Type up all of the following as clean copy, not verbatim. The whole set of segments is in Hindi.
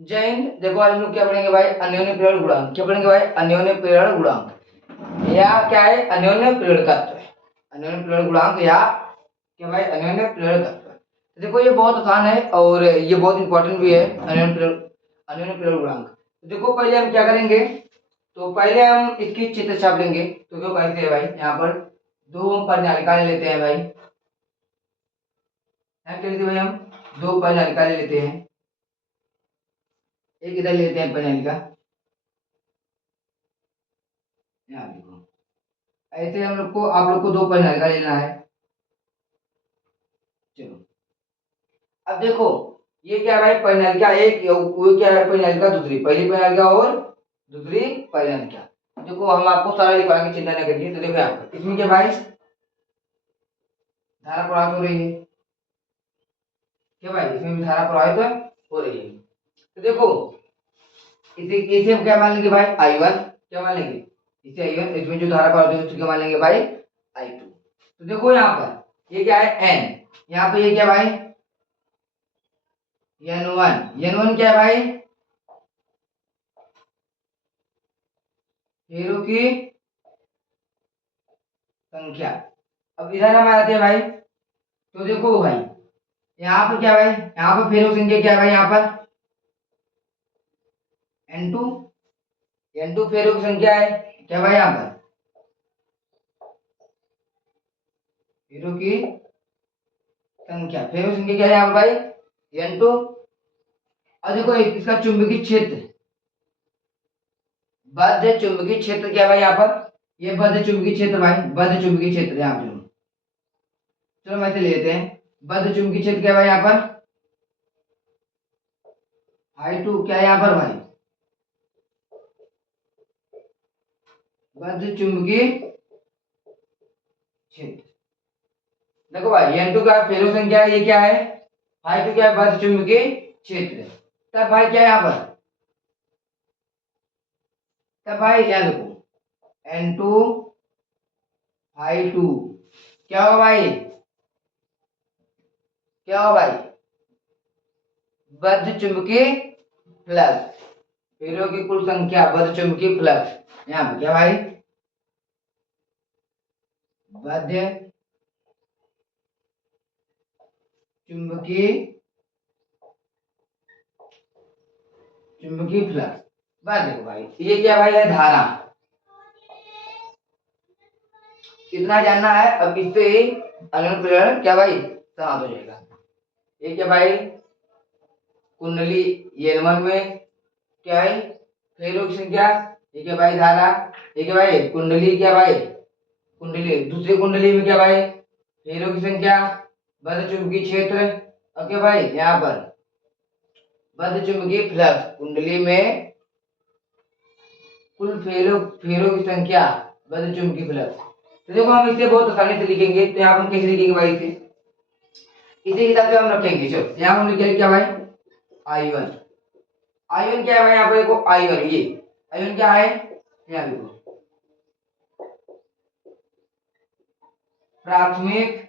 जय हिंद। देखो आज हम लोग क्या पढ़ेंगे भाई, अन्योन्य प्रेरण गुणांक। क्या पढ़ेंगे भाई? अन्योन्य प्रेरण गुणांक या क्या है? अन्योन्य प्रेरकत्व। अन्योन्य प्रेरण गुणांक या क्या भाई? अन्योन्य प्रेरकत्व। तो देखो ये बहुत आसान है और ये बहुत इंपॉर्टेंट भी है। अन्योन्य प्रेरण गुणांक। तो देखो पहले हम क्या करेंगे, तो पहले हम इसकी चित्र छाप लेंगे। तो क्यों कैसे है भाई, यहाँ पर दो हम परिनालिका ले लेते हैं भाई। क्या लेते हैं भाई? हम दो परिनालिका ले लेते हैं। एक इधर ले लेते हैं परिनालिका, यहाँ देखो। ऐसे हम लोग को, आप लोग को दो परिनालिका लेना है। चलो अब देखो, ये क्या है भाई? परिनालिका एक, वो क्या है? परिनालिका दूसरी, पहली परिनालिका और दूसरी परिनालिका। देखो हम आपको सारा लिखवाएंगे, चिंता न करिए। तो देखो यहाँ पर इसमें क्या भाई, धारा प्रवाहित हो रही है। क्या भाई? इसमें भी धारा प्रवाहित हो रही है। तो देखो इसे इसे हम क्या मान लेंगे भाई? I1। क्या मान लेंगे? इसे I1। इसमें जो धारा प्रवाहित होगी उसे क्या मान लेंगे भाई? I2। तो देखो यहाँ पर ये क्या है? N। यहाँ पे ये क्या भाई? N1। N1 क्या है भाई? हीरो की संख्या। अब इधर हम आते हैं भाई। तो देखो भाई यहाँ पर क्या भाई? यहाँ पर फेरो संख्या क्या है भाई? यहाँ पर N2। N2 फेरो की संख्या है। क्या भाई? यहाँ पर फेरो की संख्या, फेरो की संख्या क्या है यहाँ पर भाई? N2। और देखो इसका चुंबकीय क्षेत्र, बद्ध चुंबकीय क्षेत्र क्या है भाई? यहाँ पर ये बद्ध चुंबकीय क्षेत्र भाई, बद्ध चुंबकीय क्षेत्र। यहाँ पे चलो हम ऐसे ले लेते हैं। बद्ध चुंबकीय क्षेत्र क्या है भाई? यहाँ पर I2 क्या है यहाँ पर भाई? बद्ध चुंबकीय क्षेत्र। देखो भाई N2 का फेरो संख्या है, ये क्या है? I2 क्या है? बद्ध चुंबकीय क्षेत्र। तब भाई क्या है यहाँ पर? तब भाई यहाँ देखो N2 I2 क्या होगा भाई? क्या होगा भाई? बद्ध चुंबकीय फ्लक्स। फेरो की कुल संख्या बद्ध चुंबकीय फ्लक्स। यहाँ पे क्या भाई? बद्ध चुंबकीय चुंबकीय फ्लक्स। बस देखो भाई ये क्या भाई है? धारा। कितना जानना है, अब इससे ही अन्योन्य प्रेरण क्या भाई समाप्त हो जाएगा। ये क्या भाई? कुंडली N1 में क्या है? फेरो की संख्या। ये क्या भाई? धारा। ये क्या भाई? कुंडली क्या भाई? कुंडली दूसरी कुंडली में क्या भाई? फेरो की संख्या, बद्ध चुंबकीय क्षेत्र। और क्या भाई? यहाँ पर बद्ध चुंबकीय फ्लक्स। कुंडली में कुल फेरो फेरो की संख्या, बद्ध चुंबकीय फ्लक्स। तो देखो हम इसे बहुत आसानी से लिखेंगे। तो यहाँ पर हम कैसे लिखेंगे भाई? इसे इसी हिसाब से हम रखेंगे। चलो यहाँ हम लिखेंगे क्या भाई? I1। I1 क्या है भाई? यहाँ पर देखो I1, ये I1 क्या है? यहाँ देखो प्राथमिक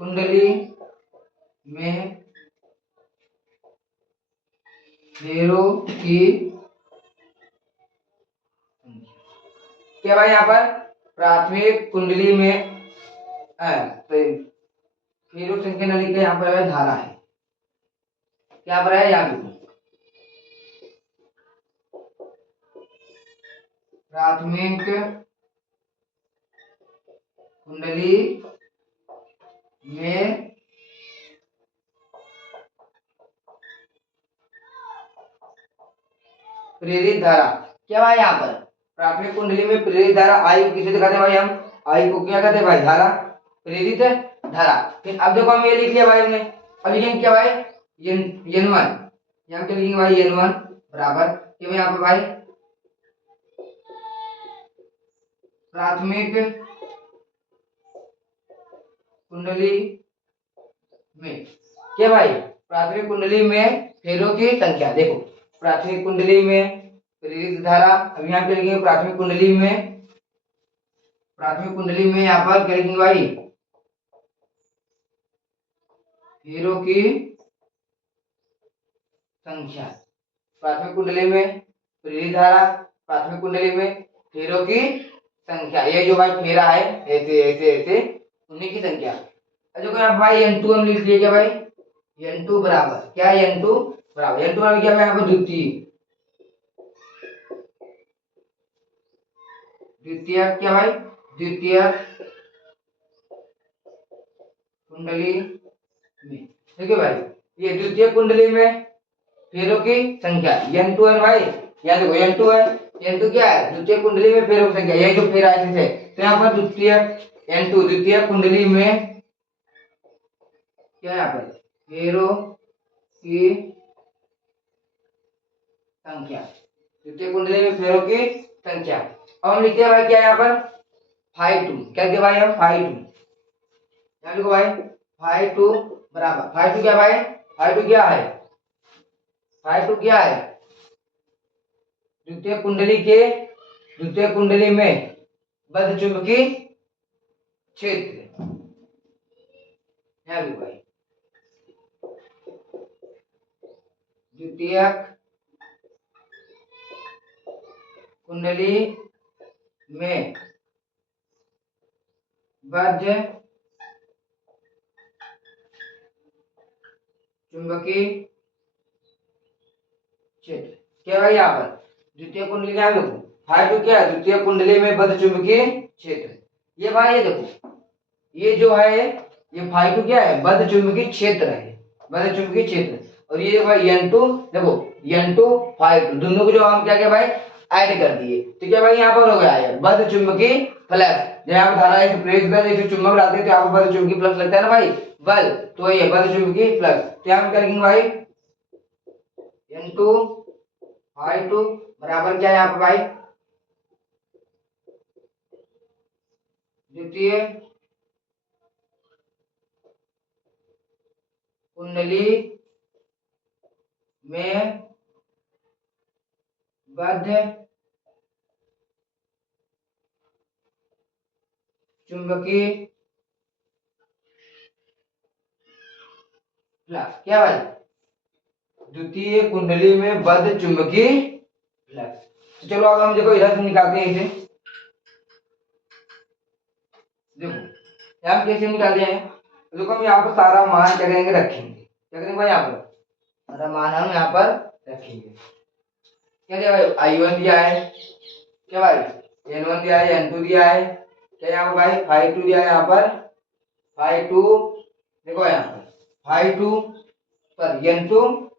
कुंडली में फेरो की क्या भाई? यहाँ पर प्राथमिक कुंडली में तो फेरो संख्या न लिख के यहाँ पर है धारा है। क्या पर है? यहाँ देखो प्राथमिक कुंडली में प्रेरित धारा। क्या भाई? यहाँ पर प्राथमिक कुंडली में प्रेरित धारा आई को किसे दिखाते हैं भाई? हम आई को क्या कहते हैं भाई? धारा, प्रेरित धारा। फिर अब देखो हम ये लिख लिया भाई हमने। अब लिखेंगे क्या भाई? N1। यहाँ क्या लिखेंगे भाई? N1 बराबर क्या यहाँ पर भाई? प्राथमिक कुंडली में क्या भाई? प्राथमिक कुंडली में फेरों की संख्या। देखो प्राथमिक कुंडली में प्रेरित धारा। अब यहाँ क्या लिखेंगे? प्राथमिक कुंडली में, प्राथमिक कुंडली में यहाँ पर क्या लिखेंगे भाई? फेरों की संख्या। प्राथमिक कुंडली में प्रेरित धारा, प्राथमिक कुंडली में फेरों की संख्या। ये जो भाई फेरा है ऐसे ऐसे ऐसे उन्हीं की संख्या। जो भाई N2 हम लिख दिए क्या भाई, N2 बराबर क्या है, N2 बराबर क्या है यहाँ पर द्वितीय, द्वितीय क्या भाई, द्वितीय कुंडली में। ठीक है भाई, ये द्वितीय कुंडली में फेरों की संख्या N2 है भाई, यहाँ देखो N2 है, N2 क्या है, द्वितीय कुंडली में फेरों की संख्या, यही जो फेरा है। तो यहाँ पर द्वितीय N2 द्वितीय कुंडली में क्या है, यहाँ पर फेरों की संख्या, द्वितीय कुंडली में फेरों की संख्या। अब हम लिखते हैं भाई क्या है यहाँ पर, फाई 2, क्या लिखते भाई हम, फाई 2, यहाँ लिखो भाई फाई 2 बराबर, फाई 2 क्या भाई, फाई 2 क्या है, फाई 2 क्या है, द्वितीय कुंडली के, द्वितीय कुंडली में बद्ध चुंबकीय क्षेत्र। यहाँ लिखो भाई द्वितीय कुंडली में बद्ध चुंबकीय क्षेत्र क्या भाई, यहाँ पर द्वितीय कुंडली क्या है, देखो फाई 2 क्या है, द्वितीय कुंडली में बद्ध चुंबकीय क्षेत्र। ये भाई ये देखो, ये जो है ये फाई 2 क्या है, बद्ध चुंबकीय क्षेत्र है, बद्ध चुंबकीय क्षेत्र। और ये भाई N2 देखो, N2 फाई 2 दोनों को जो हम क्या क्या भाई ऐड कर दिए, तो क्या भाई यहाँ पर हो गया है बद्ध चुंबकीय फ्लक्स। यहाँ पर धारा एक प्रेस में एक चुंबक डालते हैं तो यहाँ पर बद्ध चुंबकीय फ्लक्स लगता है ना भाई, बल, तो ये बद्ध चुंबकीय फ्लक्स। तो यहाँ पर क्या लिखेंगे भाई, N2 फाई 2 बराबर क्या है यहाँ पर भाई, द्वितीय कुंडली में बद्ध चुंबकीय फ्लक्स क्या भाई, द्वितीय कुंडली में बद्ध चुंबकीय फ्लक्स। तो चलो अब हम देखो इधर से निकालते हैं इसे, देखो यहाँ कैसे निकालते हैं, देखो हम यहाँ पर सारा मान क्या करेंगे रखेंगे, क्या करेंगे भाई, यहाँ पर सारा मान हम यहाँ पर रखेंगे। क्या दिया भाई, I1 दिया है, क्या भाई N1 दिया है, N2 दिया है, क्या यहाँ पर भाई फाई 2 दिया है, यहाँ पर फाई 2, देखो यहाँ पर फाई 2 पर N2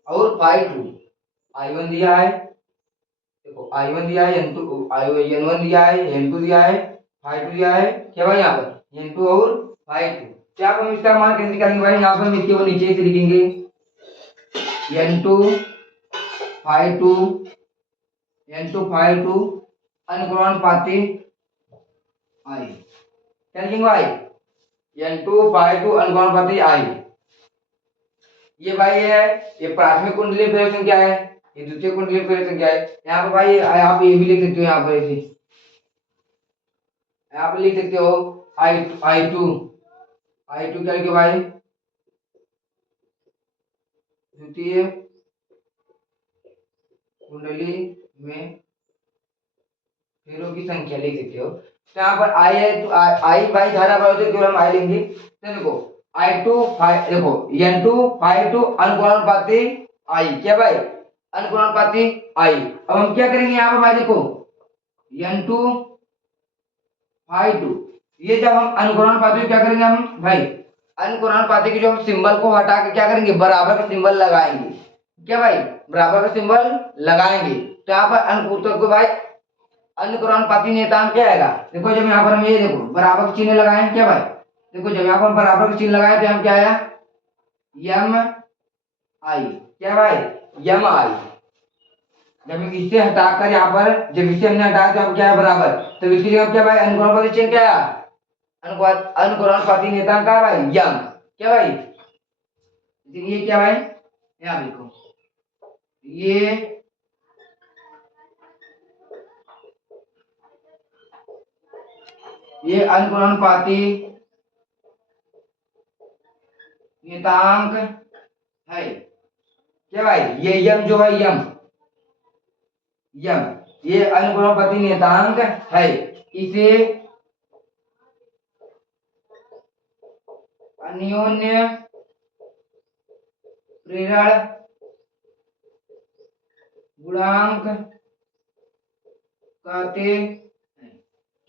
और फाई 2, I1 दिया है, देखो I1 दिया है, N1 दिया है, N2 दिया है, फाई 2 दिया है, क्या भाई यहाँ पर N2 और फाई 2। क्या हम इसका मान कैसे निकालेंगे भाई, यहाँ पर हम इसके ऊपर नीचे से लिखेंगे N2 phi 2, N2 phi 2 अनुक्रमणपाती I, क्या लिखेंगे भाई N2 फाई 2 अनुक्रमणपाती I। ये भाई है, ये प्राथमिक कुंडली में फेरों संख्या है, ये द्वितीय कुंडली में फेरों संख्या है। यहाँ पर भाई आप ये भी लिख सकते हो, यहाँ पर ऐसे यहाँ पर लिख सकते हो I2 क्या लिखे भाई, द्वितीय कुंडली में फेरों की संख्या लिख सकते हो। तो यहाँ पर I है, तो I भाई धारा बराबर है, केवल हम I लेंगे। तो देखो I2 देखो N2 फाई 2 अनुक्रमणपाती I, क्या भाई अनुक्रमणपाती I। अब हम क्या करेंगे यहाँ पर भाई, देखो N2 फाई 2, ये जब हम अनुक्रमणपाती क्या करेंगे हम भाई, अनुक्रमणपाती के जो हम सिंबल को हटा के क्या करेंगे, बराबर का सिंबल लगाएंगे, क्या भाई बराबर का सिंबल लगाएंगे। तो यहाँ पर अनुपूरक को भाई अनुक्रमणपाती नेतांक क्या आएगा, देखो जब यहाँ पर हम ये देखो बराबर का चिन्ह लगाए, क्या भाई देखो जब यहाँ पर बराबर का चिन्ह लगाए तो हम क्या आया यम आई, क्या भाई यम आई। जब इससे हटाकर यहाँ पर जब इसे हमने हटाया तो हम क्या है बराबर, तो इसकी जगह क्या भाई अनुक्रमणपाती चिन्ह क्या आया, अनुक्रमणपाती नेतांक का भाई यम, क्या भाई ये क्या भाई, यहाँ लिखो ये अनुक्रमणपाती नियतांक है। क्या भाई, ये यम जो है, यम यम ये अनुक्रमपति नियतांक है। इसे अन्योन्य प्रेरण गुणांक कहते हैं।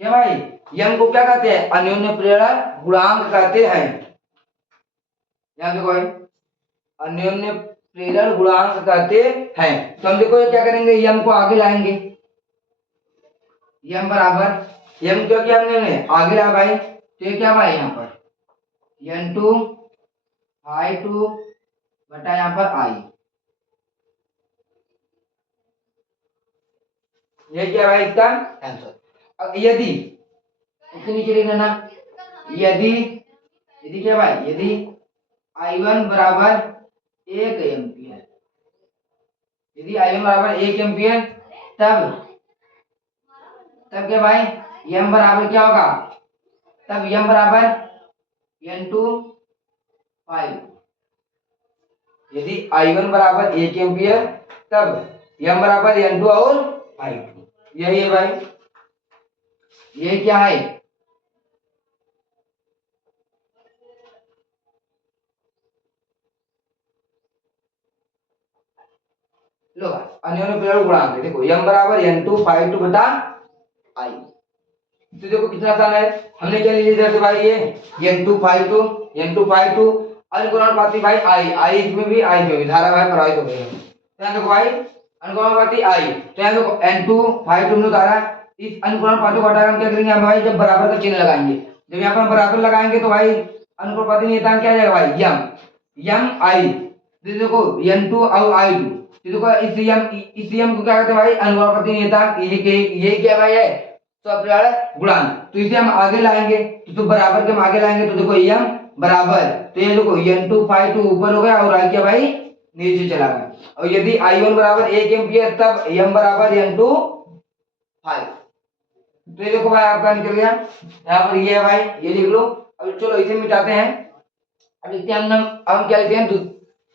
क्या भाई, यम को क्या कहते हैं, अन्योन्य प्रेरण गुणांक कहते हैं। यहाँ देखो भाई, अन्योन्य प्रेरण गुणांक कहते हैं। तो हम देखो ये क्या करेंगे, यम को आगे लाएंगे। यम बराबर, यम क्यों किया हमने आगे लाया भाई, तो ये क्या भाई यहाँ पर n2 I2 बटा यहाँ पर I, ये क्या भाई इसका आंसर। अब यदि इसके नीचे लिख लेना, यदि यदि क्या भाई, यदि I1 बराबर 1 एम्पियर, यदि I1 बराबर 1 एम्पियर, तब तब क्या भाई, m बराबर क्या होगा, तब m बराबर n2 5। यदि I1 बराबर 1 एम्पियर, तब m बराबर n2 और 5। यही है भाई, ये क्या है, लो अन्योन्य प्रेरण गुणांक। देखो m बराबर n2 5 बटा I, तो देखो कितना आसान है। हमने क्या ले लिया जैसे भाई, ये n2 5 n2 5 अनुक्रमणिक भाई I इसमें भी I में भी धारा भाई प्रवाहित हो गई है। तो यहाँ देखो भाई अनुक्रमणिक I, तो यहाँ देखो n2 5 में धारा, इस अनुक्रमणिक को हटाकर हम क्या करेंगे, हम भाई जब बराबर का चिन्ह लगाएंगे, जब यहाँ पर हम बराबर लगाएंगे तो भाई अनुक्रमणिक नियतांक क्या आ जाएगा भाई, यम I। देखो n2 और I2, तो देखो इस यम को क्या कहते हैं भाई, अनुक्रमणिक नियतांक। ये क्या भाई है, स्वप्रेरण गुणांक। तो इसे हम आगे लाएंगे, तो बराबर के हम आगे लाएंगे, तो देखो यम बराबर, तो ये देखो n2 5 ऊपर हो गया और I क्या भाई नीचे चला गया। और यदि I1 बराबर 1 एम्पियर, तब m बराबर n2 5। तो ये देखो भाई आपका निकल गया। यहाँ पर ये है भाई, ये लिख लो। अब चलो इसे मिटाते हैं। अब लिखते हैं हम क्या लिखते हैं,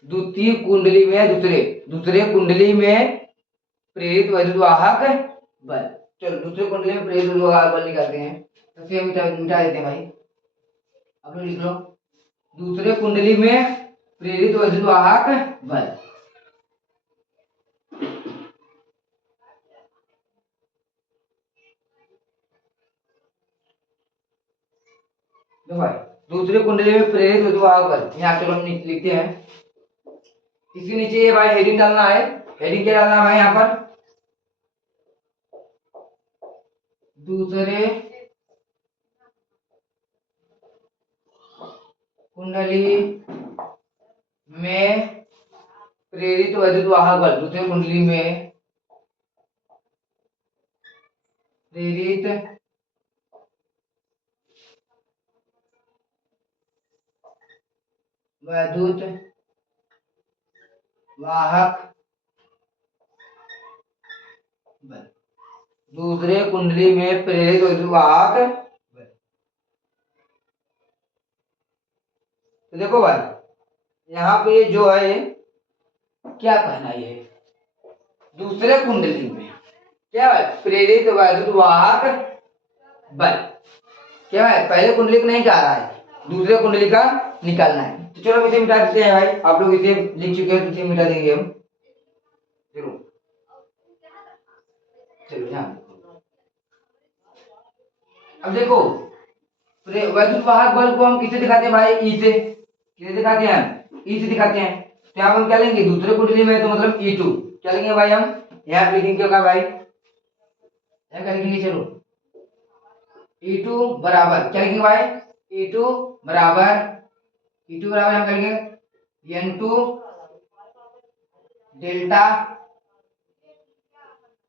द्वितीय कुंडली में दूसरे कुंडली में प्रेरित वैद्युत वाहक बल। चलो दूसरे कुंडली में प्रेरित वैद्युत वाहक बल निकालते हैं। तो फिर मिटा देते हैं भाई। अब लिख लो, दूसरे कुंडली में प्रेरित वैद्युत वाहक बल। देखो भाई, दूसरे कुंडली में प्रेरित वैद्युत वाहक बल, यहाँ चलो हम लिखते हैं। इसके नीचे ये भाई हेडिंग डालना है। हेडिंग क्या डालना है भाई, यहाँ पर दूसरे कुंडली में प्रेरित वैद्युत वाहक बल, दूसरे कुंडली में प्रेरित वैद्युत वाहक बल, दूसरे कुंडली में प्रेरित वैद्युत वाहक बल। तो देखो भाई, यहाँ पे जो है क्या कहना, ये दूसरे कुंडली में क्या है, प्रेरित वैद्युत वाहक बल। क्या है, पहले कुंडली का नहीं कह रहा है, दूसरे कुंडली का निकालना है। तो चलो इसे मिटा देते हैं भाई, आप लोग इसे लिख चुके हैं, तो इसे मिटा देंगे हम। चलो चलो ध्यान। अब देखो, वैद्युत वाहक बल को हम किससे दिखाते हैं भाई, ई से। किसे दिखाते हैं, ई से दिखाते हैं। तो यहाँ हम क्या लेंगे, दूसरे कुंडली में, तो मतलब E2 क्या लेंगे भाई, हम यहाँ पे लिखेंगे क्या भाई, यहाँ क्या लिखेंगे, चलो E2 बराबर क्या लिखेंगे भाई, E2 बराबर हम क्या लिखेंगे, N2 डेल्टा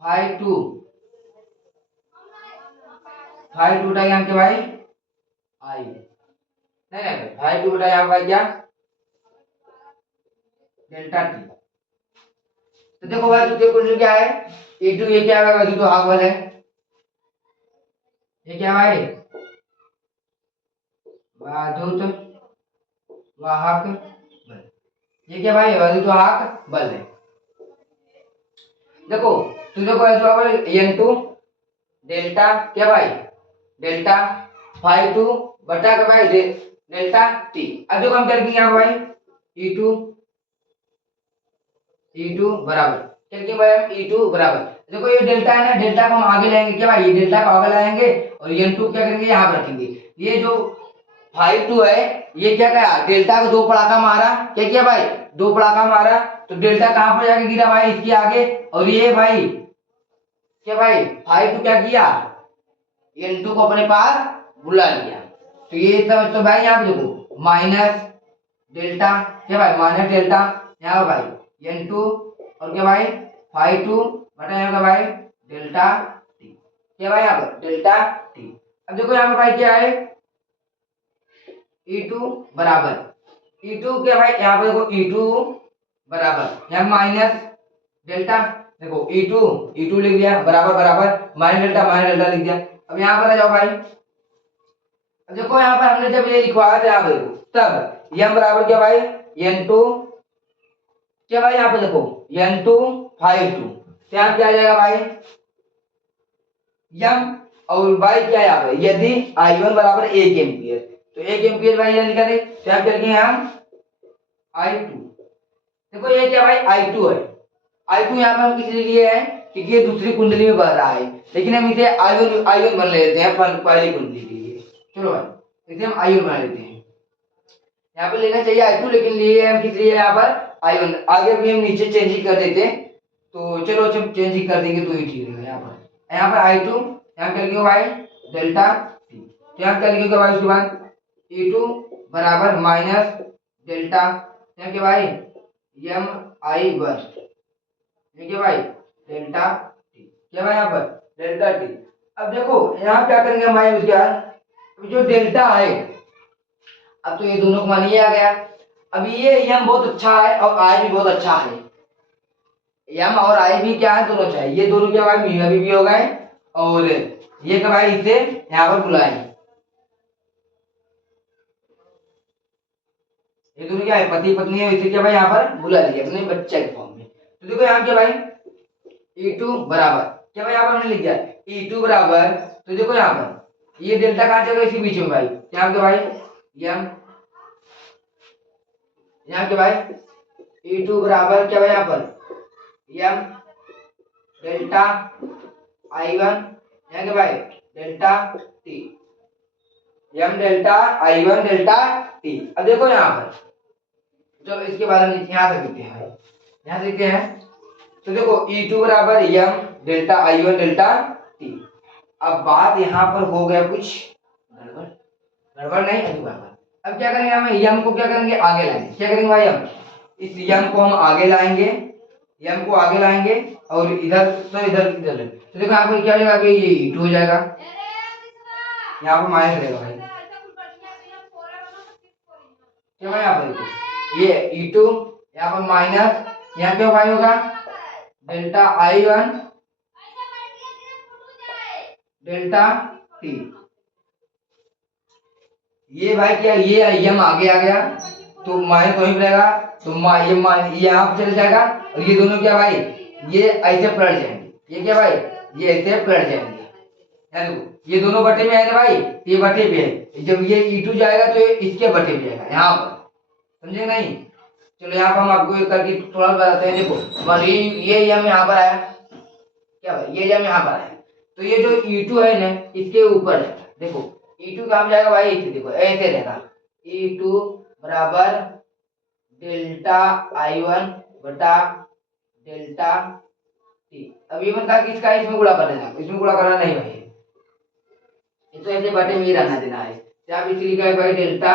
फाई टू बटा यहाँ के भाई आई, नहीं नहीं फाई टू बटा यहाँ भाई क्या, डेल्टा टी। तो देखो भाई दूसरे क्वेश्चन क्या है, E2 ये क्या है, वैद्युत वाहक बल है। ये क्या है भाई, वैद्युत वाहक बल। ये क्या भाई वर्तवाहक बल है। देखो तो देखो वर्तवाहक एन टू डेल्टा क्या भाई डेल्टा फाइव टू बटा क्या भाई डेल्टा टी। अब देखो हम क्या लिखेंगे यहाँ भाई ई टू बराबर क्या लिखेंगे भाई हम ई टू बराबर। देखो ये डेल्टा है ना, डेल्टा को हम आगे लाएंगे क्या भाई, ये डेल्टा को आगे लाएंगे और एन टू क्या करेंगे यहाँ पर रखेंगे। ये जो फाइव टू है ये क्या कहा, डेल्टा को दो पड़ाका मारा, क्या किया भाई दो पड़ाका मारा, तो डेल्टा कहां पर जाके गिरा भाई इसके आगे। और ये भाई क्या भाई फाइव टू क्या किया एन टू को अपने पास बुला लिया। तो ये तो भाई यहाँ पे देखो माइनस डेल्टा क्या भाई माइनस डेल्टा यहाँ पे भाई एन टू और क्या भाई फाइव टू बटा यहाँ पे भाई डेल्टा टी क्या भाई यहाँ पर डेल्टा टी। अब देखो यहाँ पे भाई क्या है ई टू बराबर ई टू क्या भाई यहाँ पे देखो ई टू बराबर यहाँ माइनस डेल्टा देखो ई टू लिख दिया बराबर बराबर माइनस डेल्टा लिख दिया। अब यहाँ पर आ जाओ भाई, अब देखो यहाँ पर हमने जब ये लिखवाया था यहाँ पे देखो तब एम बराबर क्या भाई एन टू क्या भाई यहाँ पे देखो एन टू फाइव टू तो यहाँ क्या आ जाएगा भाई एम और भाई क्या यहाँ पे यदि आई वन बराबर एक एम्पियर तो एक एम्पियर भाई यहाँ लिखा दे तो यहाँ क्या लिखेंगे हम आई टू। देखो ये क्या भाई आई टू है, आई टू यहाँ पे हम किस लिए है क्योंकि ये दूसरी कुंडली में बह रहा है, लेकिन हम इसे आई वन बन लेते हैं पहली कुंडली के लिए। चलो भाई इसे हम आई वन बना लेते हैं, यहाँ पे लेना चाहिए आई टू लेकिन लिए हम किस लिए यहाँ पर आई वन, आगे भी हम नीचे चेंज ही कर देते तो चलो जब चेंज ही कर देंगे तो ही ठीक रहेगा। यहाँ पर आई टू यहाँ कर लिखो भाई डेल्टा टी तो यहाँ कर लिखोगे भाई उसके बाद ई टू बराबर माइनस डेल्टा यहाँ के भाई एम आई वन देखिए भाई डेल्टा टी क्या भाई यहाँ पर डेल्टा टी। अब देखो यहाँ क्या करेंगे हमारे उसके बाद जो डेल्टा है अब तो ये दोनों को मान ये आ गया। अब ये एम बहुत अच्छा है और आई भी बहुत अच्छा है, एम और आई भी क्या है दोनों अच्छा है, ये दोनों क्या भाई मीना भी हो गए और ये क्या भाई इसे यहाँ पर बुलाएंगे, ये दोनों क्या है पति पत्नी है इसे क्या भाई यहाँ पर बुला लिया अपने बच्चे के फॉर्म में। तो देखो यहाँ क्या भाई ई टू बराबर क्या भाई यहाँ पर हमने लिख दिया ई टू बराबर तो देखो यहाँ पर ये डेल्टा कहाँ चलेगा इसी बीच में भाई यहाँ के भाई एम यहाँ के भाई ई टू बराबर क्या भाई यहाँ पर एम डेल्टा आई वन यहाँ के भाई delta T M delta I one delta T. अब देखो यहाँ पर चलो इसके बाद हम यहाँ से लिखते हैं भाई यहाँ से लिखते हैं तो देखो ई टू बराबर M delta I one delta T. अब बात यहाँ पर हो गया कुछ गड़बड़, गड़बड़ नहीं अभी बराबर। अब क्या करेंगे हम एम को क्या करेंगे आगे लाएंगे, क्या करेंगे भाई हम इस एम को हम आगे लाएंगे, एम को आगे लाएंगे और इधर तो इधर इधर तो देखो यहाँ पर क्या हो जाएगा ये ई टू हो जाएगा यहाँ पर माइनस रहेगा भाई क्या भाई यहाँ पर देखो ये ई टू यहाँ पर माइनस यहाँ क्या भाई होगा delta I one delta T. ये भाई क्या ये एम आगे आ गया तो माइनस वहीं पर रहेगा तो ये यहाँ पर चले जाएगा और ये दोनों क्या भाई ये ऐसे पलट जाएंगे, ये क्या भाई ये ऐसे पलट जाएंगे। देखो ये दोनों बटे में है ना भाई ये बटे पे है, जब ये ई टू जाएगा तो ये इसके बटे पे जाएगा यहाँ पर, समझे नहीं। चलो यहाँ पर हम आपको एक करके थोड़ा बताते हैं। देखो ये एम यहाँ पर आया क्या भाई ये एम यहाँ पर आया तो ये जो ई टू है ना इसके ऊपर जाएगा। देखो ई टू कहाँ जाएगा भाई इसे देखो ऐसे रहेगा ई टू बराबर डेल्टा आई वन बटा डेल्टा टी। अब ये बता किसका इसमें गुणा कर देना, इसमें गुणा करना नहीं भाई तो ऐसे बटे में ही रहना देना है। क्या इसलिए लिखा है भाई डेल्टा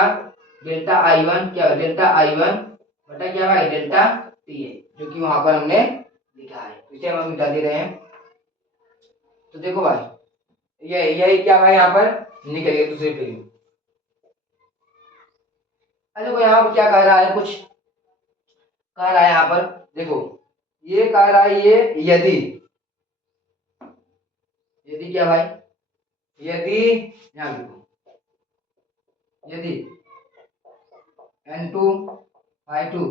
डेल्टा आई वन क्या डेल्टा आई वन बटा क्या भाई डेल्टा टी है जो कि वहां पर हमने लिखा है इसे हम मिटा दे रहे हैं। तो देखो भाई ये यही क्या भाई यहाँ पर निकल गया दूसरे फिर। देखो यहाँ पर क्या कह रहा है कुछ कह रहा है यहाँ पर देखो ये कह रहा है ये यदि यदि क्या भाई यदि यहाँ देखो यदि N2 I2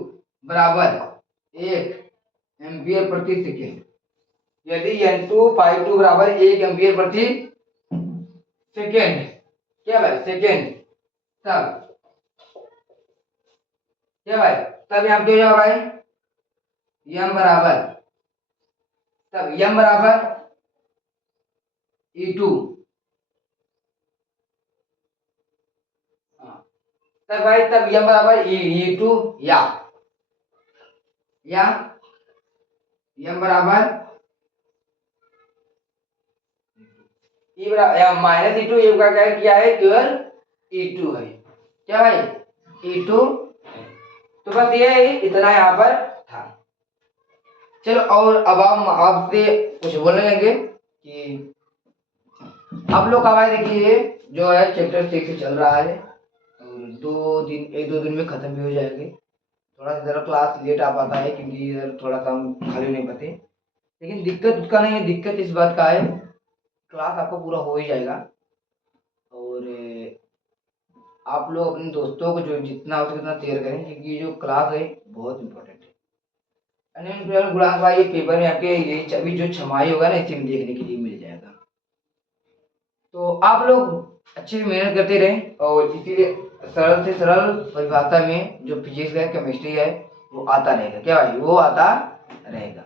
बराबर 1 एम्पियर प्रति सेकेंड। यदि N2 बराबर 1 एम्पियर प्रति सेकेंड, क्या भाई सेकेंड, तब क्या भाई, तब यहाँ पे हो जाओ भाई m बराबर, तब m बराबर E2, तब भाई तब m बराबर E2 या m बराबर E बराबर -E2, ये का क्या किया है, केवल E2 है, क्या भाई E2। तो बस ये इतना यहाँ पर था। चलो और अब हम आपसे कुछ बोलने लगे कि आप लोग का भाई देखिए जो है चैप्टर 6 चल रहा है और 1-2 दिन में खत्म भी हो जाएंगे। थोड़ा सा जरा क्लास लेट आ पाता है क्योंकि इधर थोड़ा सा हम खाली नहीं पाते, लेकिन दिक्कत उसका नहीं है, दिक्कत इस बात का है क्लास आपका पूरा हो ही जाएगा। और आप लोग अपने दोस्तों को जो जितना हो सके उतना शेयर करें क्योंकि ये जो क्लास है बहुत इंपॉर्टेंट है। गुणांक भाई ये पेपर में आपके ये अभी जो छमाई होगा ना इसी में देखने के लिए मिल जाएगा। तो आप लोग अच्छे से मेहनत करते रहें और इसीलिए सरल से सरल परिभाषा में जो फिजिक्स है केमिस्ट्री है वो आता रहेगा, क्या भाई वो आता रहेगा।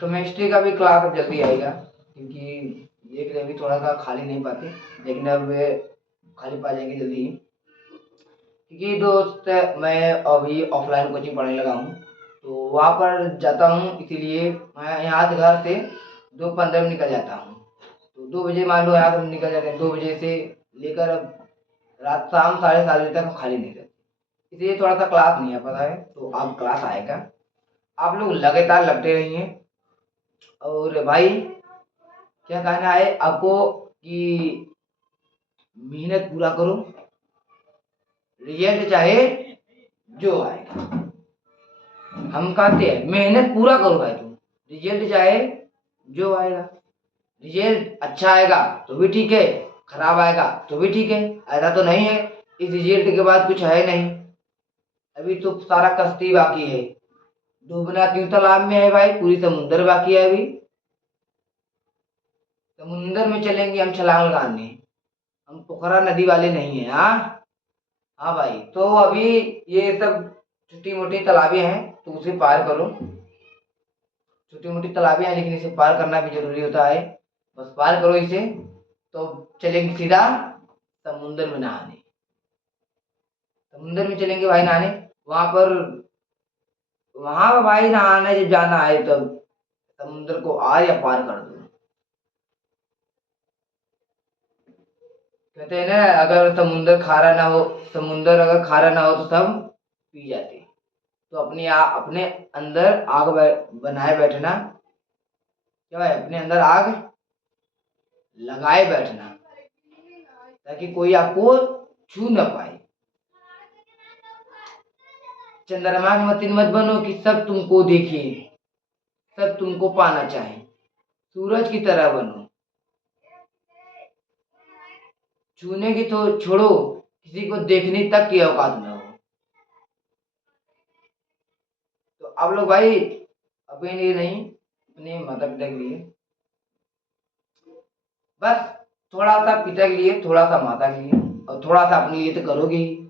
केमिस्ट्री का भी क्लास अब जल्दी आएगा क्योंकि देख रहे अभी थोड़ा सा खाली नहीं पाते, लेकिन अब वे खाली पा जाएंगे जल्दी ही क्योंकि दोस्त मैं अभी ऑफलाइन कोचिंग पढ़ने लगा हूँ तो वहाँ पर जाता हूँ, इसीलिए मैं यहाँ से घर से 2:15 में निकल जाता हूँ। तो 2 बजे मान लो यहाँ से निकल जाते हैं, 2 बजे से लेकर अब रात शाम 7:30 बजे तक हम खाली नहीं रहते, इसलिए थोड़ा सा क्लास नहीं आ पाता है। तो अब क्लास आएगा, आप लोग लगातार लगते रहिए। और भाई क्या कहना है आपको कि मेहनत पूरा करो, रिजल्ट चाहे जो आएगा, हम कहते हैं मेहनत पूरा करो भाई, तुम रिजल्ट चाहे जो आएगा, रिजल्ट अच्छा आएगा तो भी ठीक है, खराब आएगा तो भी ठीक है, ऐसा तो नहीं है इस रिजल्ट के बाद कुछ है नहीं। अभी तो सारा कश्ती बाकी है, डूबना क्यों तालाब में है भाई, पूरी समुंदर बाकी है। अभी समुंदर में चलेंगे हम छलांग लगाने, हम पोखरा नदी वाले नहीं है। हाँ हाँ भाई, तो अभी ये सब छोटी मोटी तालाबें हैं तो उसे पार करो, छोटी मोटी तालाबें हैं लेकिन इसे पार करना भी जरूरी होता है, बस पार करो इसे तो चलेंगे सीधा समुंदर में नहाने। समुंदर में चलेंगे भाई नहाने, वहां पर वहां भाई नहाने जब जाना है तब समुंदर को आर या पार कर दो। कहते हैं ना अगर समुंदर खारा ना हो, समुंदर अगर खारा ना हो तो सब पी जाते। तो अपने अंदर आग बनाए बैठना, क्या है अपने अंदर आग लगाए बैठना ताकि कोई आपको छू ना पाए। चंद्रमा की मतीन मत बनो कि सब तुमको देखे, सब तुमको पाना चाहे, सूरज की तरह बनो, छूने की तो छोड़ो किसी को देखने तक की औकात ना हो। तो आप लोग भाई अपने लिए नहीं अपने माता पिता के लिए, बस थोड़ा सा पिता के लिए थोड़ा सा माता के लिए और थोड़ा सा अपने लिए तो करोगे ही।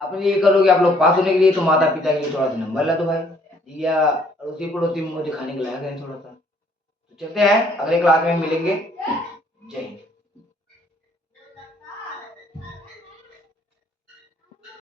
अपने लिए करोगे आप लोग पास होने के लिए तो माता पिता के लिए थोड़ा सा नंबर ला दो भाई, या अड़ोसी पड़ोसी मुझे दिखाने के लायक है थोड़ा सा। तो चलते हैं अगले क्लास में मिलेंगे। जय हिंद।